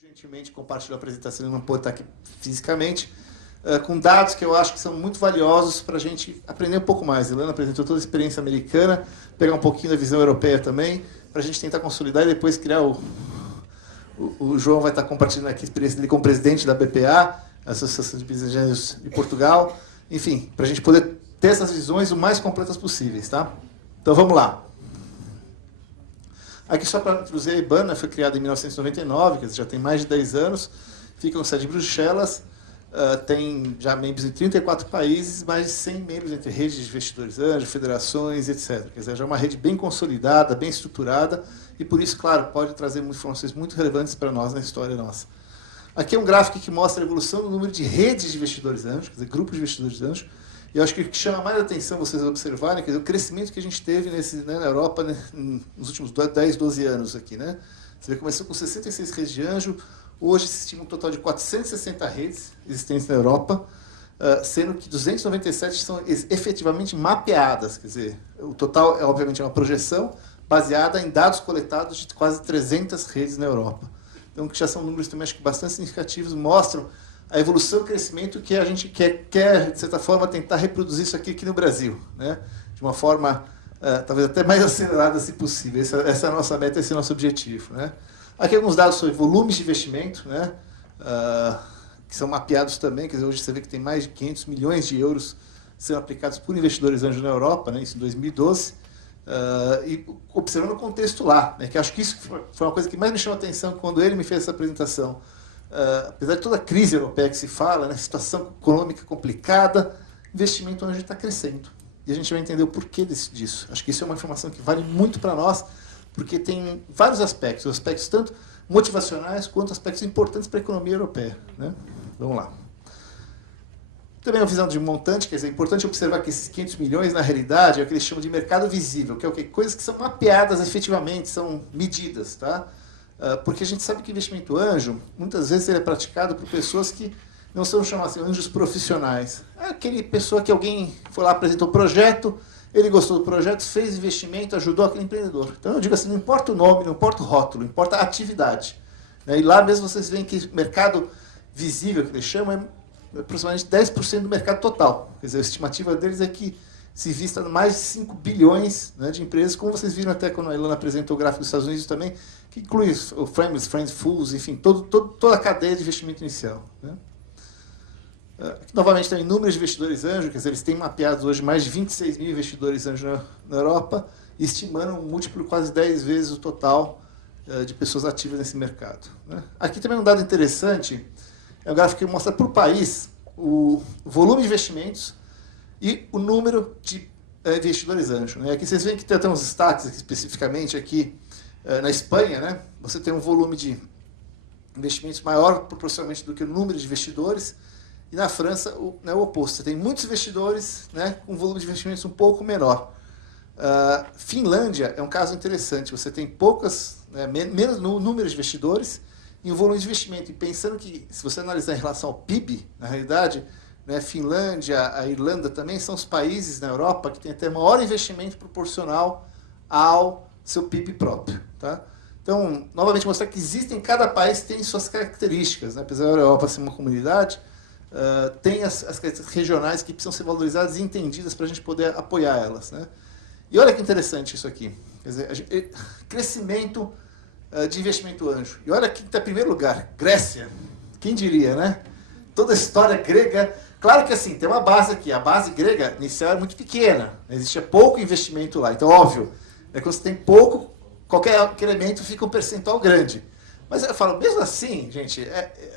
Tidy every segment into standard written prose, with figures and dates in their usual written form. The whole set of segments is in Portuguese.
Gentilmente compartilhou a apresentação, ele não pôde estar aqui fisicamente, com dados que eu acho que são muito valiosos para a gente aprender um pouco mais. A Ilana apresentou toda a experiência americana, pegar um pouquinho da visão europeia também, para a gente tentar consolidar e depois criar o João vai estar compartilhando aqui a experiência dele como presidente da BPA, a Associação de Business Engineers de Portugal, enfim, para a gente poder ter essas visões o mais completas possíveis, tá? Então vamos lá. Aqui só para introduzir, a IBAN foi criada em 1999, quer dizer, já tem mais de 10 anos, fica com sede em Bruxelas, tem já membros em 34 países, mais de 100 membros entre redes de investidores anjos, federações, etc. Quer dizer, já é uma rede bem consolidada, bem estruturada, e por isso, claro, pode trazer informações muito relevantes para nós na história nossa. Aqui é um gráfico que mostra a evolução do número de redes de investidores anjos, quer dizer, grupos de investidores anjos. E eu acho que o que chama mais a atenção vocês observarem, quer dizer, o crescimento que a gente teve na Europa, né, nos últimos 10, 12 anos aqui, né? Você vê, começou com 66 redes de anjo, hoje se estima um total de 460 redes existentes na Europa, sendo que 297 são efetivamente mapeadas, quer dizer, o total é obviamente uma projeção baseada em dados coletados de quase 300 redes na Europa. Então, que já são números também acho que bastante significativos, mostram a evolução e o crescimento que a gente quer, de certa forma, tentar reproduzir isso aqui no Brasil, né? De uma forma, talvez até mais acelerada, se possível. Essa é a nossa meta, esse é o nosso objetivo, né? Aqui alguns dados sobre volumes de investimento, né? Que são mapeados também, quer dizer, hoje você vê que tem mais de 500 milhões de euros sendo aplicados por investidores anjos na Europa, né? Isso em 2012, e observando o contexto lá, né? Que acho que isso foi uma coisa que mais me chamou a atenção quando ele me fez essa apresentação. Apesar de toda a crise europeia que se fala, né, situação econômica complicada, investimento anjo está crescendo. E a gente vai entender o porquê disso. Acho que isso é uma informação que vale muito para nós, porque tem vários aspectos tanto motivacionais quanto aspectos importantes para a economia europeia, né? Vamos lá. Também uma visão de montante, quer dizer, é importante observar que esses 500 milhões, na realidade, é o que eles chamam de mercado visível, que é o quê? Coisas que são mapeadas efetivamente, são medidas, tá? Porque a gente sabe que investimento anjo, muitas vezes ele é praticado por pessoas que não são chamadas de anjos profissionais. É aquele pessoa que alguém foi lá, apresentou o projeto, ele gostou do projeto, fez investimento, ajudou aquele empreendedor. Então eu digo assim, não importa o nome, não importa o rótulo, importa a atividade. E lá mesmo vocês veem que o mercado visível, que eles chamam, é aproximadamente 10% do mercado total. Quer dizer, a estimativa deles é que se vista mais de 5 bilhões, né, de empresas, como vocês viram até quando a Ilana apresentou o gráfico dos Estados Unidos também, que inclui o Friends, Fools, enfim, toda a cadeia de investimento inicial, né? Aqui, novamente, tem números de investidores anjo, quer dizer, eles têm mapeados hoje mais de 26 mil investidores anjo na Europa, estimando um múltiplo quase 10 vezes o total de pessoas ativas nesse mercado, né? Aqui também um dado interessante, é um gráfico que mostra por país o volume de investimentos e o número de investidores anjo, né? Aqui vocês veem que tem uns destaques aqui, especificamente aqui na Espanha, né? Você tem um volume de investimentos maior proporcionalmente do que o número de investidores, e na França o oposto. Você tem muitos investidores, né, com um volume de investimentos um pouco menor. Finlândia é um caso interessante, você tem poucas, né, menos número de investidores e um volume de investimento. E pensando que, se você analisar em relação ao PIB, na realidade, né, Finlândia, a Irlanda também são os países na Europa que têm até maior investimento proporcional ao seu PIB próprio, tá? Então, novamente, mostrar que existem, cada país tem suas características, né? Apesar da Europa ser uma comunidade, tem as características regionais que precisam ser valorizadas e entendidas para a gente poder apoiar elas, né? E olha que interessante isso aqui. Quer dizer, crescimento de investimento anjo. E olha aqui que está em primeiro lugar, Grécia. Quem diria, né? Toda a história grega. Claro que assim, tem uma base aqui. A base grega inicial é muito pequena. Existia pouco investimento lá. Então, óbvio, quando você tem pouco, qualquer elemento fica um percentual grande. Mas eu falo, mesmo assim, gente,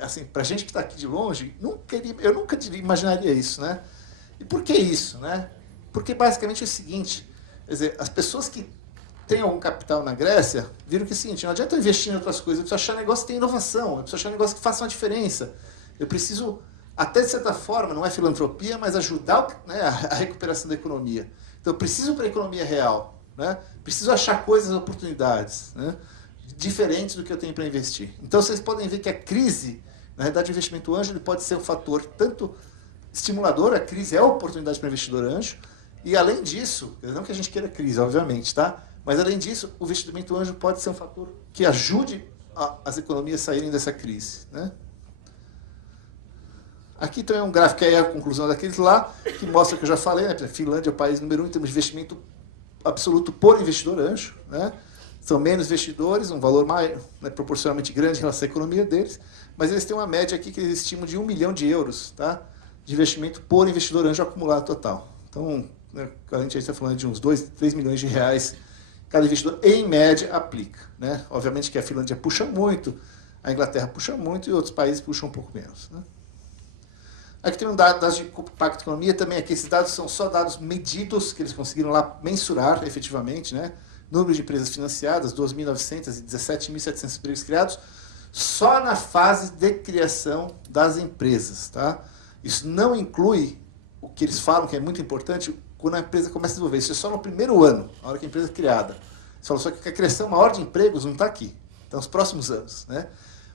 assim, para a gente que está aqui de longe, eu nunca imaginaria isso, né? E por que isso, né? Porque basicamente é o seguinte, quer dizer, as pessoas que têm algum capital na Grécia viram que é o seguinte, não adianta eu investir em outras coisas, eu preciso achar negócio que tem inovação, eu preciso achar negócio que faça uma diferença. Eu preciso, até de certa forma, não é filantropia, mas ajudar, né, a recuperação da economia. Então eu preciso para a economia real, né? Preciso achar coisas, oportunidades, né, diferentes do que eu tenho para investir. Então vocês podem ver que a crise, na realidade o investimento anjo ele pode ser um fator tanto estimulador, a crise é a oportunidade para o investidor anjo, e além disso, não que a gente queira crise, obviamente, tá? Mas além disso, o investimento anjo pode ser um fator que ajude as economias saírem dessa crise, né? Aqui também é um gráfico, que é a conclusão daqueles lá, que mostra o que eu já falei, né? A Finlândia é o país número 1 em termos de investimento absoluto por investidor anjo, né? São menos investidores, um valor mais, né, proporcionalmente grande em relação à economia deles, mas eles têm uma média aqui que eles estimam de 1 milhão de euros, tá? De investimento por investidor anjo acumulado total. Então, né, a gente está falando de uns 2, 3 milhões de reais cada investidor, em média, aplica, né? Obviamente que a Finlândia puxa muito, a Inglaterra puxa muito e outros países puxam um pouco menos, né? Aqui tem um dados de impacto de economia também. Aqui esses dados são só dados medidos, que eles conseguiram lá mensurar efetivamente, né? Número de empresas financiadas, 2.900 e 17.700 empregos criados, só na fase de criação das empresas, tá? Isso não inclui o que eles falam, que é muito importante, quando a empresa começa a desenvolver. Isso é só no primeiro ano, na hora que a empresa é criada. Eles falam só que a criação maior de empregos não está aqui, está nos próximos anos, né?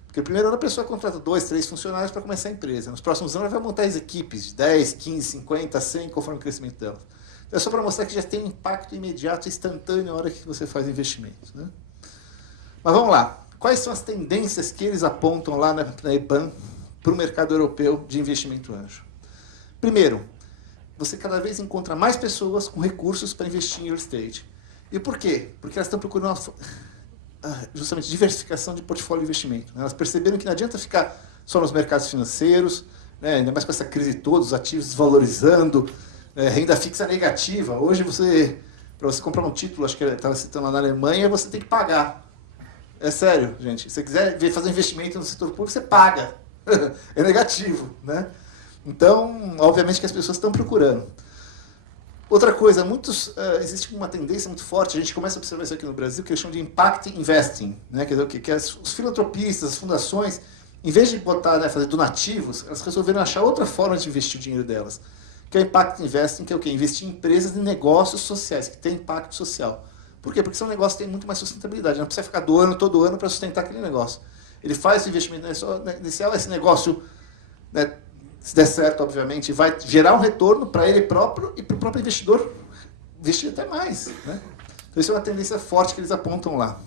Porque no primeiro ano a pessoa contrata 2, 3 funcionários para começar a empresa. Nos próximos anos ela vai montar as equipes de 10, 15, 50, 100, conforme o crescimento dela. Então é só para mostrar que já tem impacto imediato, instantâneo na hora que você faz investimentos, né? Mas vamos lá. Quais são as tendências que eles apontam lá na EBAN para o mercado europeu de investimento anjo? Primeiro, você cada vez encontra mais pessoas com recursos para investir em early stage. E por quê? Porque elas estão procurando justamente diversificação de portfólio de investimento. Elas perceberam que não adianta ficar só nos mercados financeiros, né? Ainda mais com essa crise toda, os ativos desvalorizando, renda fixa negativa. Hoje, para você comprar um título, acho que eu estava citando lá na Alemanha, você tem que pagar. É sério, gente. Se você quiser fazer um investimento no setor público, você paga. É negativo, né? Então, obviamente que as pessoas estão procurando. Outra coisa, existe uma tendência muito forte, a gente começa a observar isso aqui no Brasil, que eles chamam de impact investing, né? Quer dizer o quê? Que os filantropistas, as fundações, em vez de botar, né, fazer donativos, elas resolveram achar outra forma de investir o dinheiro delas, que é o impact investing, que é o quê? Investir em empresas e negócios sociais, que têm impacto social. Por quê? Porque são negócios que têm muito mais sustentabilidade, não precisa ficar doando todo ano para sustentar aquele negócio. Ele faz o investimento inicial, esse negócio, né, se der certo, obviamente, vai gerar um retorno para ele próprio e para o próprio investidor investir até mais, né? Então, isso é uma tendência forte que eles apontam lá.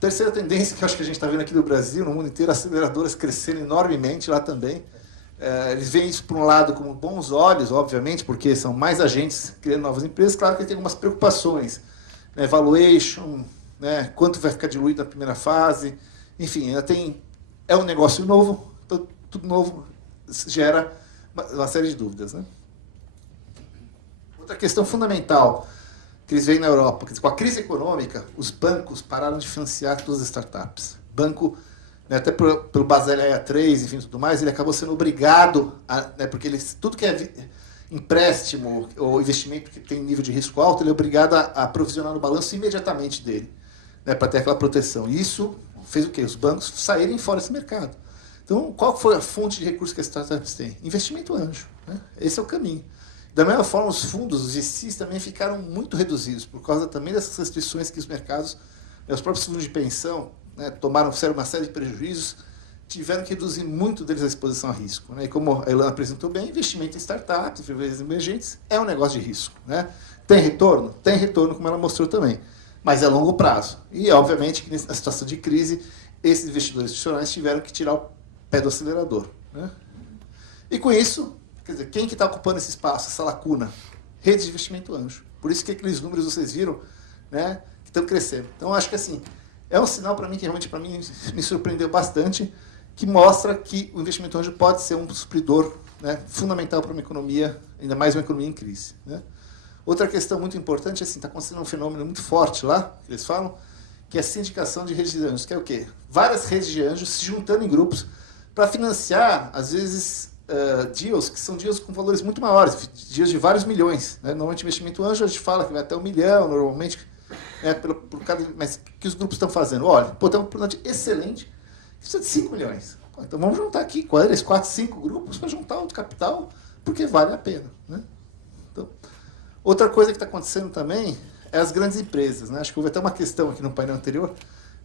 Terceira tendência que eu acho que a gente está vendo aqui no Brasil, no mundo inteiro, aceleradoras crescendo enormemente lá também. Eles veem isso, por um lado, como bons olhos, obviamente, porque são mais agentes criando novas empresas. Claro que tem algumas preocupações, né? Valuation, né? Quanto vai ficar diluído na primeira fase. Enfim, ainda tem... É um negócio novo, tudo novo gera uma série de dúvidas, né? Outra questão fundamental que eles veem na Europa, quer dizer, com a crise econômica, os bancos pararam de financiar todas as startups. Banco, né, até pelo Basileia 3, enfim, tudo mais, ele acabou sendo obrigado, né, porque tudo que é empréstimo ou investimento que tem nível de risco alto, ele é obrigado a provisionar no balanço imediatamente dele, né, para ter aquela proteção. E isso fez o quê? Os bancos saírem fora desse mercado. Então, qual foi a fonte de recursos que as startups têm? Investimento anjo, né? Esse é o caminho. Da mesma forma, os fundos, os GCs, também ficaram muito reduzidos, por causa também dessas restrições que os mercados, né, os próprios fundos de pensão, né, fizeram uma série de prejuízos, tiveram que reduzir muito deles a exposição a risco, né? E como a Ilana apresentou bem, investimento em startups, em empresas emergentes, é um negócio de risco, né? Tem retorno? Tem retorno, como ela mostrou também, mas é a longo prazo. E, obviamente, que na situação de crise, esses investidores institucionais tiveram que tirar o pé do acelerador, né? E com isso, quer dizer, quem que está ocupando esse espaço, essa lacuna? Redes de investimento anjo. Por isso que aqueles números vocês viram, né, que estão crescendo. Então, acho que assim, é um sinal para mim que realmente para mim me surpreendeu bastante, que mostra que o investimento anjo pode ser um supridor, né, fundamental para uma economia, ainda mais uma economia em crise, né? Outra questão muito importante, assim, está acontecendo um fenômeno muito forte lá, que eles falam, que é a sindicação de redes de anjos, que é o quê? Várias redes de anjos se juntando em grupos para financiar, às vezes, deals que são deals com valores muito maiores, deals de vários milhões, né? Normalmente, investimento anjo, a gente fala que vai até 1 milhão, normalmente, né, por cada... Mas o que os grupos estão fazendo? Olha, pô, tem uma oportunidade excelente, precisa de 5 milhões. Pô, então vamos juntar aqui 4, 5 grupos para juntar o capital, porque vale a pena, né? Então, outra coisa que está acontecendo também é as grandes empresas, né? Acho que houve até uma questão aqui no painel anterior,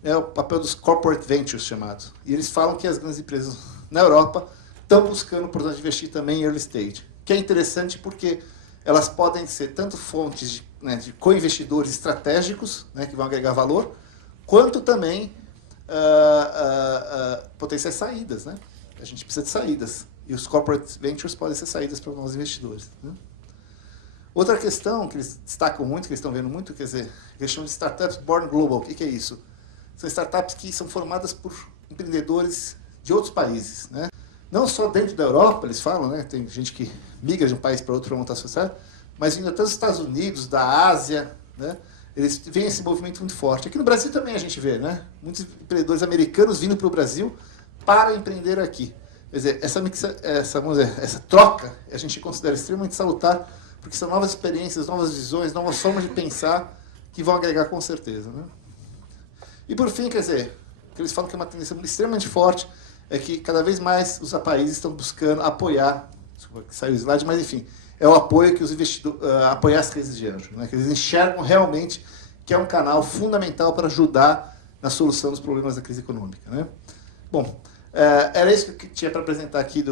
é o papel dos corporate ventures chamados. E eles falam que as grandes empresas na Europa estão buscando oportunidade de investir também em early stage, que é interessante porque elas podem ser tanto fontes de co-investidores estratégicos, né, que vão agregar valor, quanto também potenciais saídas, né? A gente precisa de saídas. E os corporate ventures podem ser saídas para novos investidores, né? Outra questão que eles destacam muito, que eles estão vendo muito, quer dizer, eles chamam de startups born global. O que é isso? São startups que são formadas por empreendedores de outros países, né? Não só dentro da Europa, eles falam, né? Tem gente que migra de um país para outro para montar sociedade, mas vindo até dos Estados Unidos, da Ásia, né? Eles veem esse movimento muito forte. Aqui no Brasil também a gente vê, né? Muitos empreendedores americanos vindo para o Brasil para empreender aqui. Quer dizer, essa troca a gente considera extremamente salutar, porque são novas experiências, novas visões, novas formas de pensar que vão agregar com certeza, né? E por fim, quer dizer, o que eles falam que é uma tendência extremamente forte é que cada vez mais os países estão buscando apoiar, desculpa que saiu o slide, mas enfim, é o apoio que os investidores, apoiar as crises de anjo, né? Que eles enxergam realmente que é um canal fundamental para ajudar na solução dos problemas da crise econômica, né? Bom, era isso que eu tinha para apresentar aqui,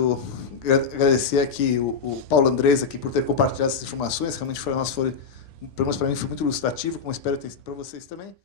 agradecer aqui o Paulo Andrés aqui por ter compartilhado essas informações, realmente pelo menos para mim foi muito ilustrativo, como espero ter sido para vocês também.